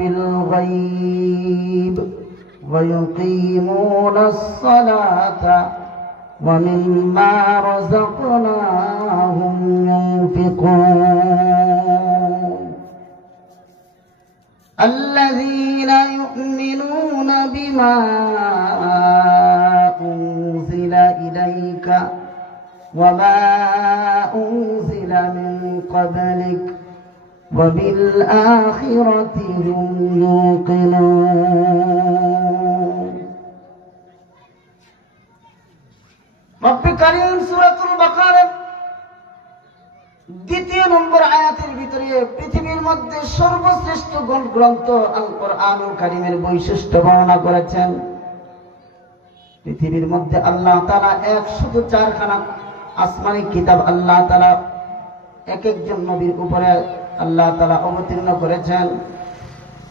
بالغيب ويقيمون الصلاة ومما رزقناهم ينفقون الذين يؤمنون بما أنزل إليك وما أنزل من قبلك وبالآخرة هم يوقنون রব্বে কারীম সূরাতুল বাকারা দ্বিতীয় নম্বর আয়াতের ভিতরে পৃথিবীর মধ্যে সর্বশ্রেষ্ঠ গ্রন্থ আল কোরআনুল কারীমের বৈশিষ্ট্য বর্ণনা করেছেন। পৃথিবীর মধ্যে আল্লাহ তাআলা 104 খানা আসমানি কিতাব আল্লাহ তাআলা এক একজন নবীর উপরে আল্লাহ তাআলা অবতীর্ণ করেছেন।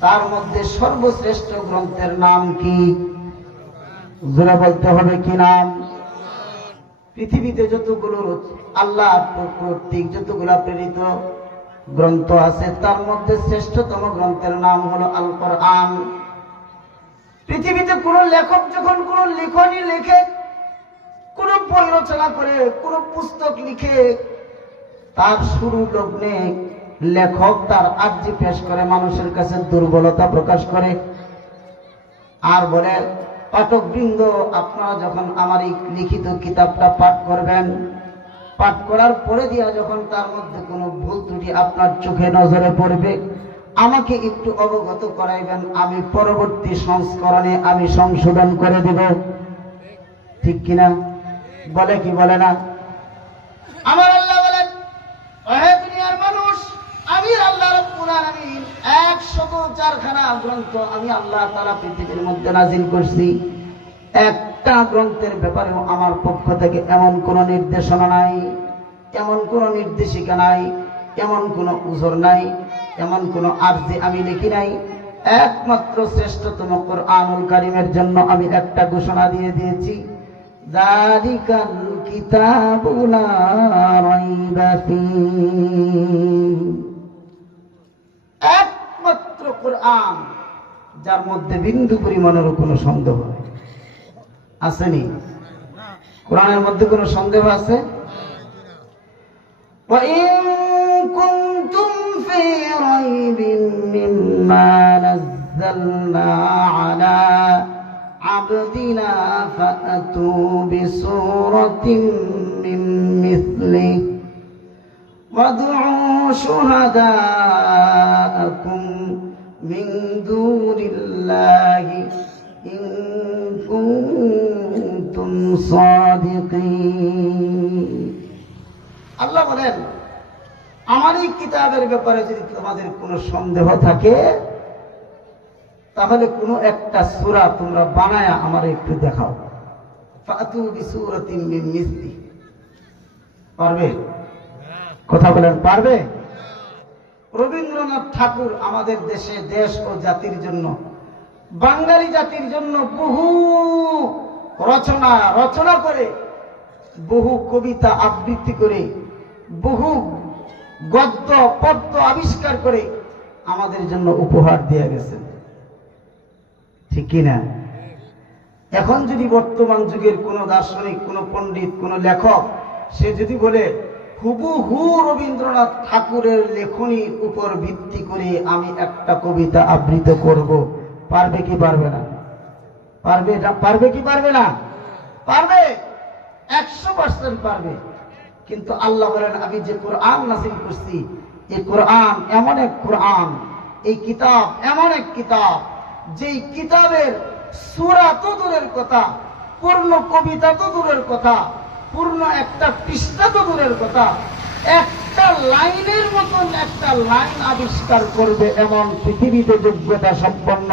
তার মধ্যে সর্বশ্রেষ্ঠ গ্রন্থের নাম কি? জোরে বলতে হবে, কি নাম? পৃথিবীতে যতগুলো আল্লাহ কর্তৃক যতগুলো প্রেরিত গ্রন্থ আছে তার মধ্যে শ্রেষ্ঠতম গ্রন্থের নাম হলো আল কোরআন। পৃথিবীতে কোন লেখক যখন কোন লেখনী লেখে, কোন বই রচনা করে, কোন পুস্তক লিখে, তার শুরু লগ্নে লেখক তার আর্জি পেশ করে, মানুষের কাছে দুর্বলতা প্রকাশ করে আর বলে, পাঠকবৃন্দ আপনারা যখন আমার এই লিখিত কিতাবটা পাঠ করবেন, পাঠ করার পরে দিয়া যখন তার মধ্যে কোনো ভুল ত্রুটি আপনার চোখে নজরে পড়বে, আমাকে একটু অবগত করাইবেন, আমি পরবর্তী সংস্করণে আমি সংশোধন করে দেব। ঠিক কিনা? বলে কি বলে না? আমার আল্লাহ বলেন, ওহে দুনিয়ার মানুষ, আমি আল্লাহ রাব্বুল আলামিন 104 খানা গ্রন্থ আমি আল্লাহ তাআলা পৃথিবীর মধ্যে নাযিল করছি। একটা গ্রন্থের ব্যাপারেও আমার পক্ষ থেকে এমন কোন নির্দেশনা নাই, এমন কোন নির্দেশিকা নাই, এমন কোন উযর নাই, এমন কোন আরজি আমি লিখি নাই। একমাত্র শ্রেষ্ঠতম কোরআনুল কারীমের জন্য আমি একটা ঘোষণা দিয়ে দিয়েছি, যালিকাল কিতাবু লা রাইবা ফীহি। একমাত্র কোরআন যার মধ্যে বিন্দু পরিমাণেরও কোনো সন্দেহ নেই। আসেনি? কোরআনের মধ্যে কোনো সন্দেহ আছে? ওয়া ইন কুনতুম ফি রাইবিন মিম্মা নাযালনা আলা আবদিনা ফাআতু বিসূরাতিন মিন মিসলিহি وادعوا شهداءكم من دون الله إن كنتم صادقين। আল্লাহ বলেন, আমার এই কিতাবের ব্যাপারে যদি তোমাদের কোনো সন্দেহ থাকে তাহলে কোনো একটা সূরা তোমরা বানায়া আমার একটু দেখাও। ফাতু বিসূরাতিন মিন মিসলিহি। পারবে? কথা বলেন, পারবে? রবীন্দ্রনাথ ঠাকুর আমাদের দেশে, দেশ ও জাতির জন্য, বাঙালি জাতির জন্য বহু রচনা করে, বহু কবিতা আবৃত্তি করে, বহু গদ্য পদ্য আবিষ্কার করে আমাদের জন্য উপহার দিয়ে গেছেন। ঠিক কিনা? এখন যদি বর্তমান যুগের কোন দার্শনিক, কোন পণ্ডিত, কোন লেখক সে যদি বলে হুবহু রবীন্দ্রনাথ ঠাকুরের লেখনীর উপর ভিত্তি করে আমি একটা কবিতা আবৃত্তি করব, পারবে কি পারবে না? পারবে? পারবে কি পারবে না? পারবে, 100% পারবে। কিন্তু আল্লাহ বলেন, আমি যে কোরআন নাযিল করছি, এই কোরআন এমন এক কোরআন, এই কিতাব এমন এক কিতাব, যেই কিতাবের সূরা তো দূরের কথা, পূর্ণ কবিতা তো দূরের কথা, পূর্ণ একটা পৃষ্ঠা তো দূরের কথা, একটা লাইনের মতন একটা লাইন আবিষ্কার করবে এমন পৃথিবীতে যোগ্যতা সম্পন্ন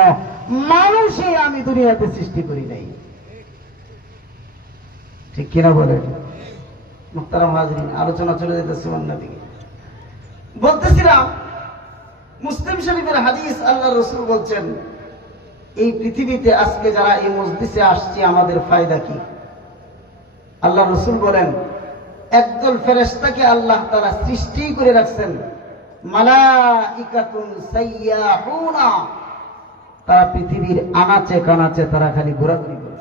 মানুষই আমি দুনিয়াতে সৃষ্টি করি নাই। ঠিক কিনা বলেন? মুহতারাম হাজরিন, আলোচনা চলে যেতেছে অন্য দিকে। বলতেছিলাম, মুসলিম শরীফের হাদিস, আল্লাহ রাসূল বলছেন, এই পৃথিবীতে আজকে যারা এই মজলিসে আসছে আমাদের ফায়দা কি? আল্লাহ রাসূল বলেন, একদল ফেরেশতাকে আল্লাহ তাআলা সৃষ্টি করে রাখছেন মালাইকাতুন সাইয়াহুনা, তারা পৃথিবীর আনাচে কানাচে তারা খালি ঘোরাঘুরি করে।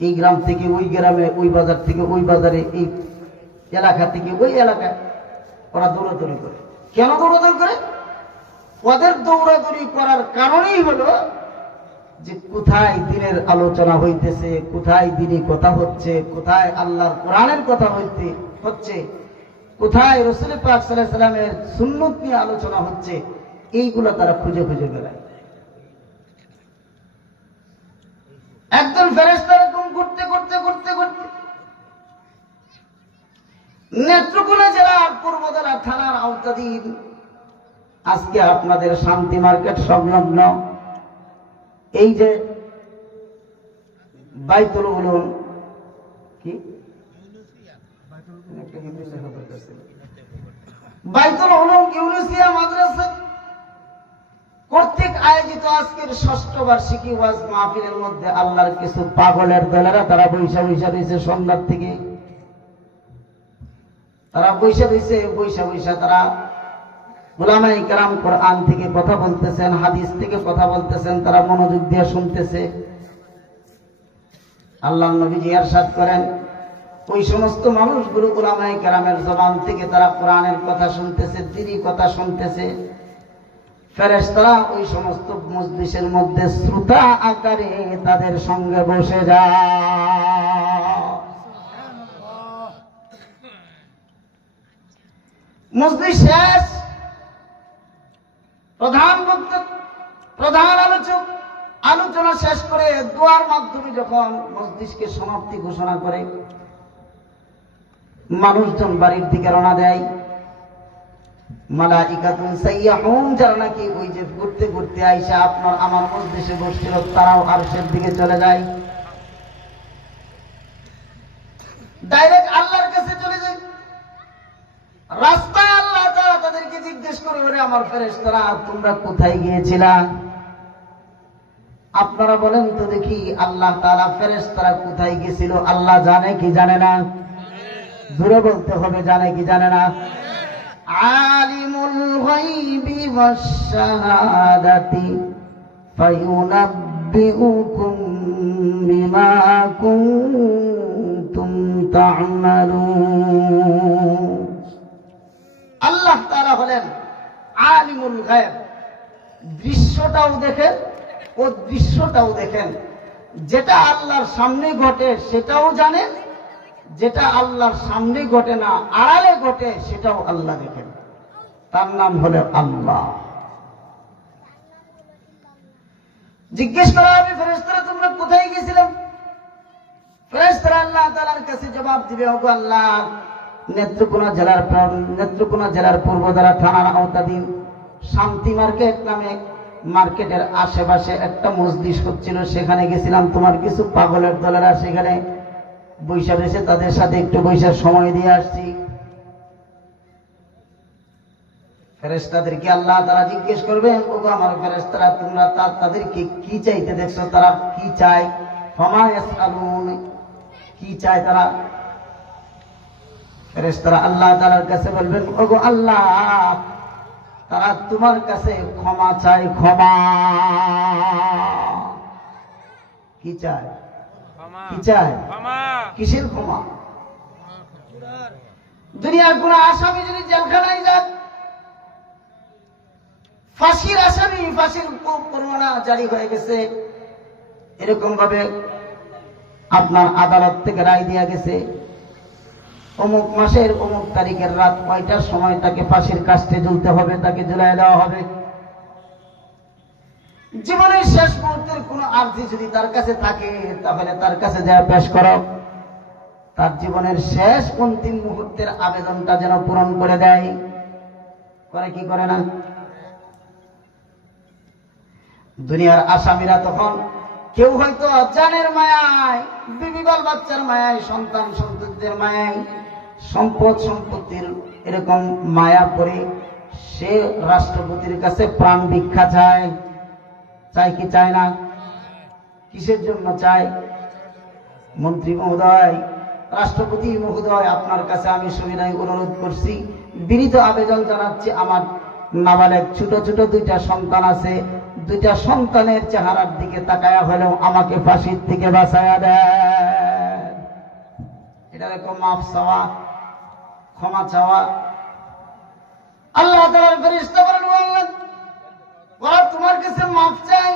এই গ্রাম থেকে ওই গ্রামে, ওই বাজার থেকে ওই বাজারে, এই এলাকা থেকে ওই এলাকায় ওরা দৌড়াদৌড়ি করে। কেন দৌড়াদৌড়ি করে? ওদের দৌড়াদৌড়ি করার কারণেই হলো যে কোথায় দিনের আলোচনা হইতেছে, কোথায় দিনী কথা হচ্ছে, কোথায় আল্লাহর কোরআনের কথা হচ্ছে, কোথায় রাসূল পাক সাল্লাল্লাহু আলাইহি সাল্লামের সুন্নাত নিয়ে আলোচনা হচ্ছে, এইগুলো তারা খুঁজে খুঁজে বেড়ায়। একজন ফেরেশতা এরকম ঘুরতে ঘুরতে ঘুরতে ঘুরতে নেত্রকোনা জেলার পূর্বতলা থানার আওতাধীন, আজকে আপনাদের শান্তি মার্কেট সংলগ্ন এই যে বাইতুল উলুম, কি বাইতুল উলুম ইউনুসিয়া মাদ্রাসা কর্তৃক আয়োজিত আজকের ৬ষ্ঠ বার্ষিকী ওয়াজ মাহফিলের মধ্যে আল্লাহর কিছু পাগলের দলেরা তারা বৈশা রয়েছে সন্ধ্যার থেকে। তারা বৈশা রয়েছে তারা উলামায়ে কেরাম কোরআন থেকে কথা বলতেছেন, হাদিস থেকে কথা বলতেছেন, তারা মনোযোগ দিয়ে শুনতেছে। আল্লাহর নবীজি ইরশাদ করেন, ওই সমস্ত মানুষগুলো উলামায়ে কেরামের জবান থেকে তারা কোরআনের কথা শুনতেছে, দ্বীনি কথা শুনতেছে। ফেরেশতারা ওই সমস্ত মজলিসের মধ্যে শ্রোতা আকারে তাদের সঙ্গে বসে যায়। মজলিস শেষ, প্রধান বক্তা, প্রধান আলোচক আলোচনা শেষ করে দোয়ার মাধ্যমে যখন মজলিসকে সমাপ্তি ঘোষণা করে, মানুষজন বাড়ির দিকে রওনা দেয়। মালাইকাতুন সাইয়াহুন, যারা নাকি ওই যে ঘুরতে ঘুরতে আইসা আপনার আমার মজলিসে বসছিল, তারাও আরশের দিকে চলে যায়, ডাইরেক্ট আল্লাহর কাছে চলে যায়। রাস্তায় আল্লাহ তাআলা তাদেরকে জিজ্ঞেস করে, ওরে আমার ফেরেশতারা, তোমরা কোথায় গিয়েছিলা? আপনারা বলেন তো দেখি, আল্লাহ তাআলা ফেরেশতারা কোথায় গিয়েছিল আল্লাহ জানে কি জানে না? জোরে বলতে হবে, জানে কি জানে না? আলিমুল গায়বি ওয়াশ শাহাদাতি ফায়ুনাব্বিউকুম বিমা কুনতুম তা'মালুন। আল্লাহ তাআলা হলেন আলিমুল গায়ব, দৃশ্যটাও দেখেন ও দৃশ্যটাও দেখেন। যেটা আল্লাহর সামনে ঘটে সেটাও জানেন, যেটা আল্লাহর সামনে ঘটে না আড়ালে ঘটে সেটাও আল্লাহ দেখেন। তার নাম হলো আল্লাহ। জিজ্ঞেস করা হবে, ফেরেশতারা তোমরা কোথায় গিয়েছিলাম? ফেরেশতারা আল্লাহ তাআলার কাছে জবাব দিবে, ওগো আল্লাহ, নেত্রকোনা জেলার পূর্বতলা থানার আওতাধীন শান্তি মার্কেট নামে মার্কেটের আশেপাশে একটা মজলিস হচ্ছিল, সেখানে গেছিলাম। তোমার কিছু পাগলের দলেরা সেখানে বৈশা রয়েছে, তাদের সাথে একটু বৈশার সময় দিয়ে আসছি। ফেরেশতাদেরকে আল্লাহ তাআলা জিজ্ঞেস করবেন, ওগো আমার ফেরেশতারা, তোমরা তাদেরকে কি চাইতে দেখছো? তারা কি চায়? ফামা ইয়াসআলুন, কি চায় তারা? ফেরেশতারা আল্লাহ তাআলার কাছে বলবেন, ওগো আল্লাহ, তারা তোমার কাছে ক্ষমা চায়, ক্ষমা। কি চায়? কি চায়? কিসের ক্ষমা? দুনিয়ার কোন আসামি যদি জেলখানায় যান, ফাঁসির আসামি, ফাঁসির পরোয়ানা জারি হয়ে গেছে, এরকম ভাবে আপনার আদালত থেকে রায় দেয়া গেছে, অমুক মাসের অমুক তারিখের রাত 9টার সময় তাকে ফাঁসির কাস্টে ঝুলতে হবে, তাকে ঝুলাই দেওয়া হবে। জীবনের শেষ মুহূর্তের কোন আর্জি যদি তার কাছে থাকে, তাহলে তার কাছে যা পেশ করো, তার জীবনের শেষ অন্তিম মুহূর্তের আবেদনটা যেন পূরণ করে দেয়। করে কি করে না? দুনিয়ার আসামিরা তখন কেউ হয়তো জানের মায়ায়, বিবি বাল বাচ্চার মায়ায়, সন্তান সন্ততিদের মায়ায়, সম্পদ সম্পত্তির এরকম মায়া করে সে রাষ্ট্রপতির কাছে প্রাণ ভিক্ষা চায়। চায় কি চায় না? কিসের জন্য চায়? মন্ত্রী মহোদয়, রাষ্ট্রপতি মহোদয়, আপনার কাছে আমি সবিনয় অনুরোধ করছি, বিনীত আবেদন জানাচ্ছি, আমার নাবালেগ ছোট ছোট দুইটা সন্তান আছে, দুইটা সন্তানের চেহারার দিকে তাকায়া হলেও আমাকে ফাঁসির থেকে বাঁচায়া দেন। এটা দেখো মাফ চাওয়া, ক্ষমা চাওয়া। আল্লাহ তাআলার ফেরেশতা বলেন, ওরা তোমার কাছে মাফ চাই।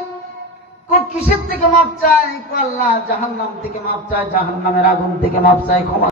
কিসের থেকে মাফ চাই? আল্লাহ জাহান্নাম থেকে মাফ চাই, জাহান্নামের আগুন থেকে মাফ চাই, ক্ষমা